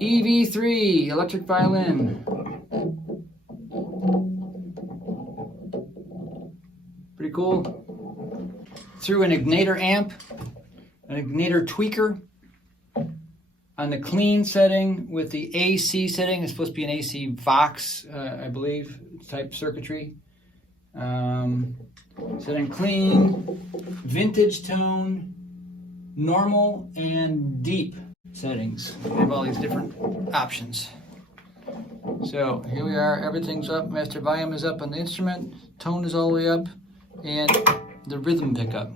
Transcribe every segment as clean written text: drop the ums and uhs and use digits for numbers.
EV3 electric violin. Pretty cool. Through an Ignitor amp, an Ignitor tweaker. On the clean setting with the AC setting, it's supposed to be an AC Vox, I believe, type circuitry. Setting clean, vintage tone, normal, and deep settings. We have all these different options. So here we are, everything's up, master volume is up on the instrument, tone is all the way up, and the rhythm pickup.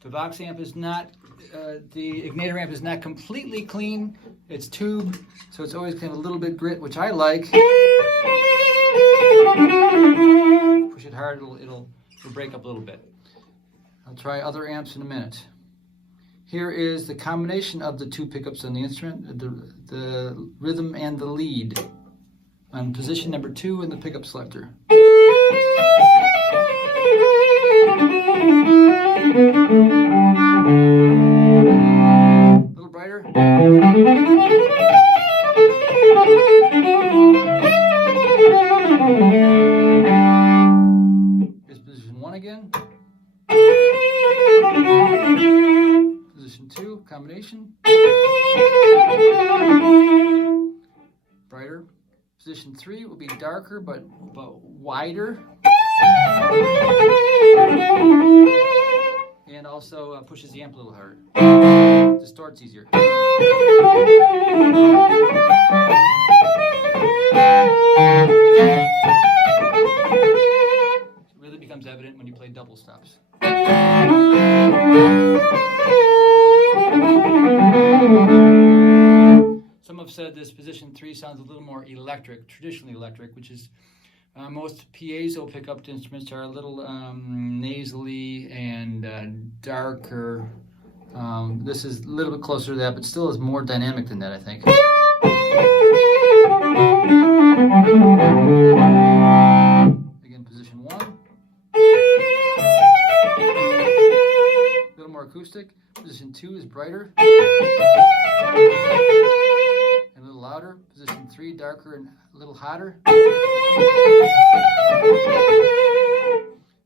The Vox amp is not, the Ignitor amp is not completely clean. It's tube, so it's always kind of a little bit grit, which I like. Push it hard, it'll break up a little bit. I'll try other amps in a minute. Here is the combination of the two pickups on the instrument, the rhythm and the lead, on position number 2 in the pickup selector. A little brighter. Here's position 1 again. Position 2, combination. Brighter. Position 3 will be darker but wider. And also pushes the amp a little harder. Distorts easier. It really becomes evident when you play double stops. Some have said this position 3 sounds a little more electric, traditionally electric, which is most piezo pickup instruments are a little nasally and darker. This is a little bit closer to that, but still is more dynamic than that, I think. Again, position 1. A little more acoustic. Position 2 is brighter. A little louder. Position 3, darker and a little hotter.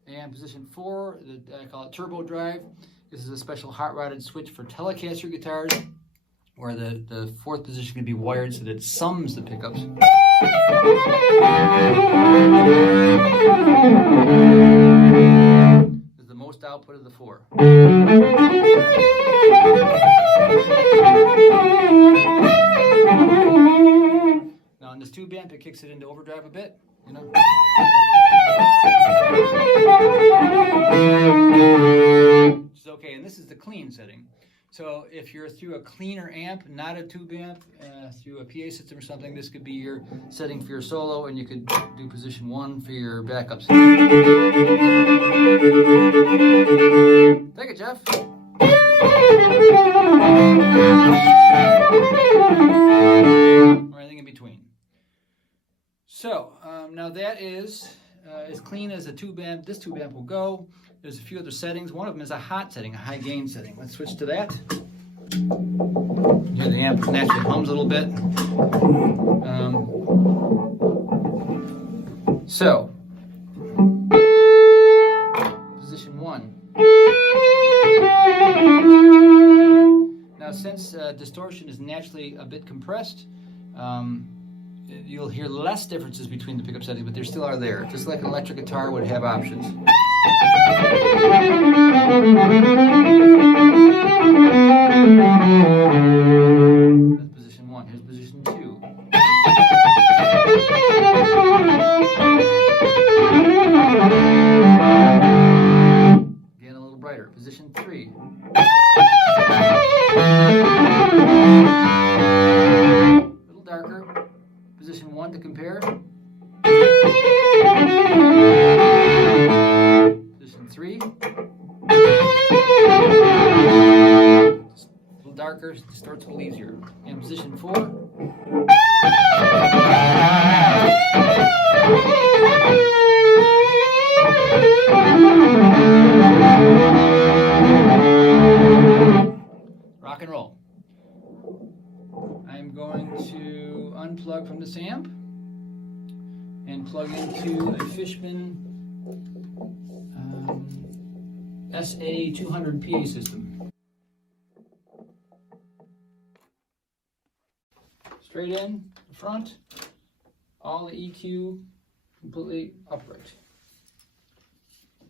And position 4, I call it turbo drive. This is a special hot-rodded switch for Telecaster guitars, where the 4th position can be wired so that it sums the pickups. This is the most output of the 4. Now on this tube amp, it kicks it into overdrive a bit, you know. Which is okay, and this is the clean setting. So if you're through a cleaner amp, not a tube amp, through a PA system or something, this could be your setting for your solo, and you could do position 1 for your backups. Take it, Jeff. Or anything in between. So now that is as clean as a tube amp. This tube amp will go. There's a few other settings. One of them is a hot setting, a high gain setting. Let's switch to that. Here the amp naturally hums a little bit. So, position 1. Now since distortion is naturally a bit compressed, you'll hear less differences between the pickup settings, but there still are there. Just like an electric guitar would have options. That's position 1. Here's position 2. Again, a little brighter. Position 3. A little darker. Position 1 to compare. Position 3. darker, distorts a little easier. In position 4. Rock and roll. I'm going to unplug from this amp and plug into a Fishman SA200 PA system. Straight in, front, all the EQ completely upright.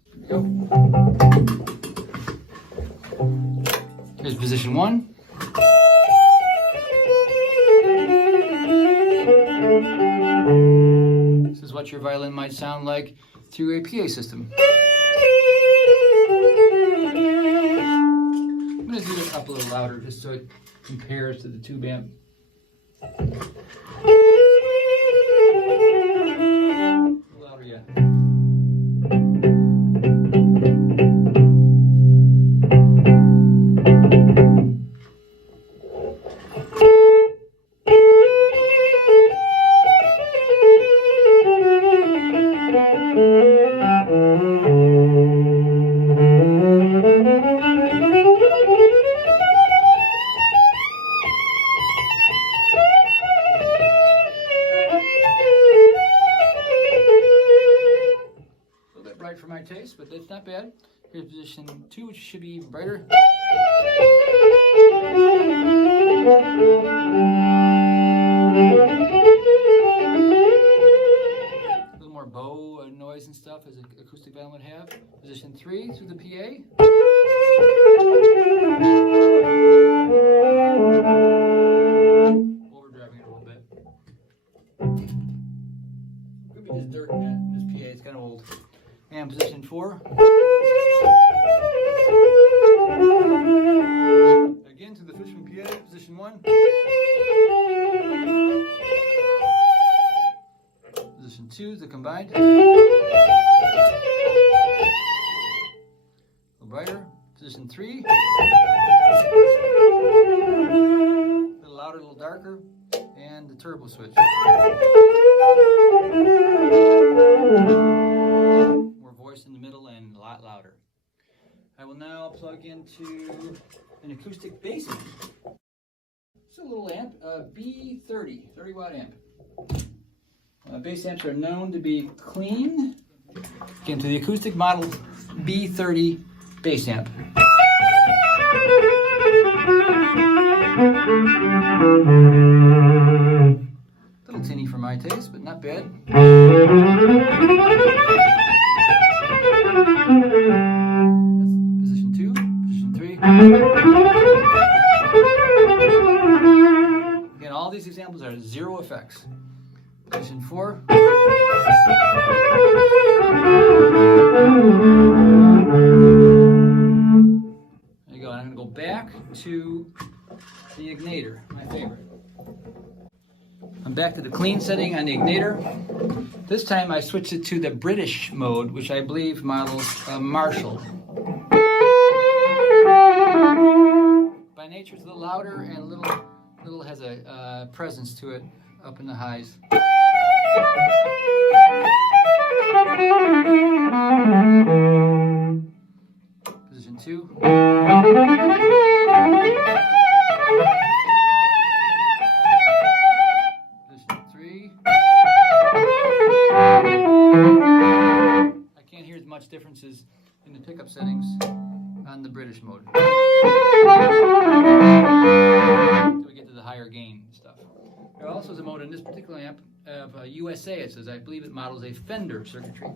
Here we go. Here's position 1. This is what your violin might sound like through a PA system. I'm going to do it up a little louder just so it compares to the tube amp. Louder yet. For my taste, but that's not bad. Here's position 2, which should be even brighter. A little more bow noise and stuff as an acoustic violin would have. Position 3 through the PA. Overdriving it a little bit. Could be just dirt in this PA, it's kind of old. And position 4. Again to the Fishman PA, position 1. Position 2, the combined. A little brighter. Position 3. A little louder, a little darker. And the turbo switch. In the middle and a lot louder. I will now plug into an acoustic bass amp. It's a little amp, B30, 30 watt amp. Bass amps are known to be clean. Again, to the acoustic model B30 bass amp. A little tinny for my taste, but not bad. That's position 2, position 3. Again, all these examples are 0 effects. Position 4. There you go. And I'm going to go back to the Ignitor, my favorite. I'm back to the clean setting on the Ignitor. This time I switched it to the British mode, which I believe models Marshall. By nature it's a little louder and a little has a presence to it up in the highs. Position 2. Much differences in the pickup settings on the British mode. Until we get to the higher gain stuff. There also is a mode in this particular amp of USA. It says, I believe it models a Fender circuitry.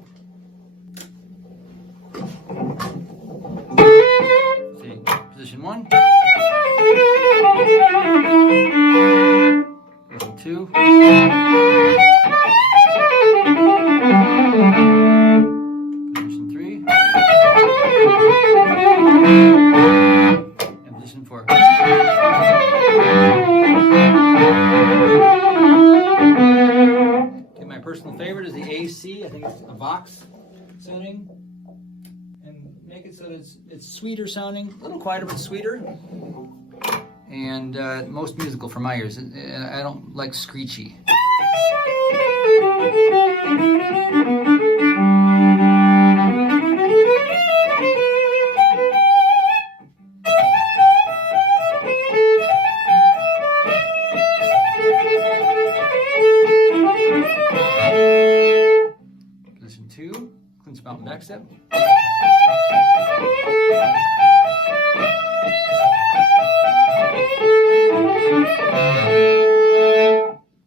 Let's see, position 1. Position 2. And position 4. Okay, my personal favorite is the AC. I think it's a Vox setting. And make it so that it's sweeter sounding, a little quieter but sweeter. and most musical for my ears. I don't like screechy. Position 2, clean spout and back step.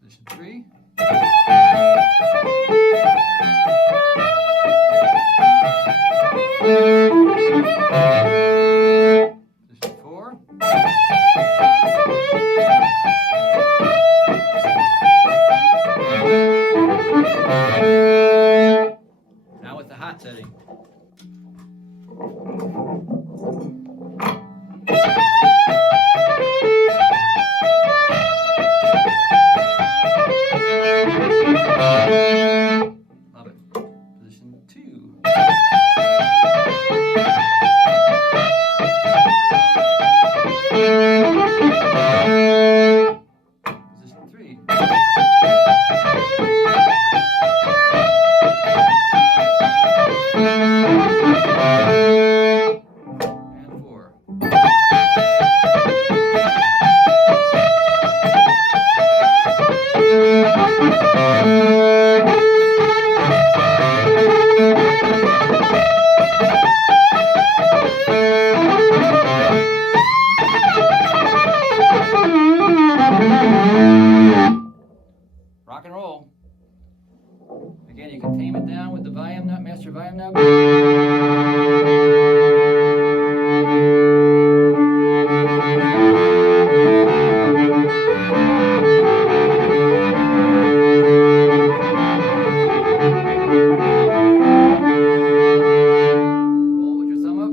Position 3. Position 4. Now with the hot setting. Love it. Position 2. Position 3. And 4. Rock and roll. Again, you can tame it down with the volume knob, master volume knob. Roll with your thumb up.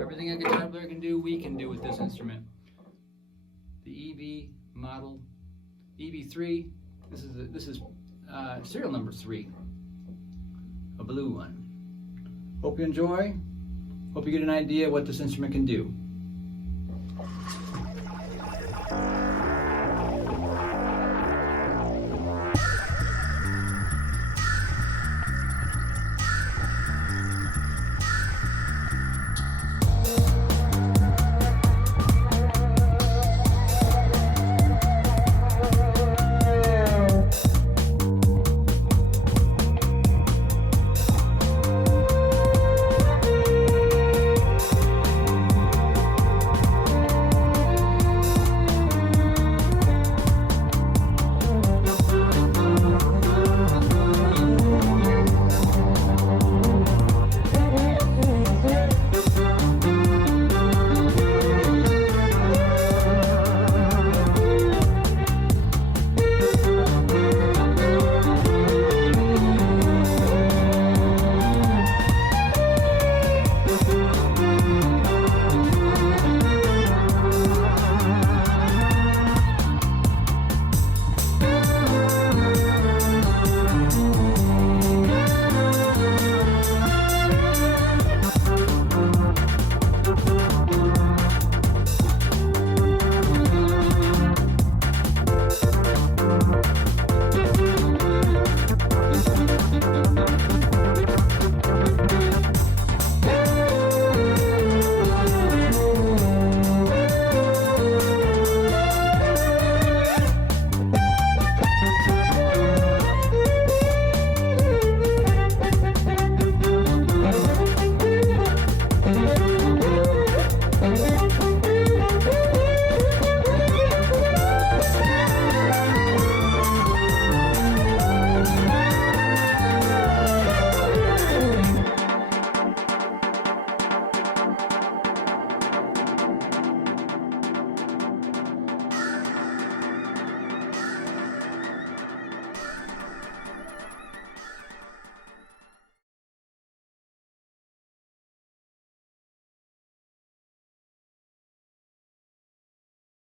Everything a guitar player can do, we can do with this instrument. The EV model, EV3. This is serial number 3, a blue one. Hope you enjoy. Hope you get an idea what this instrument can do.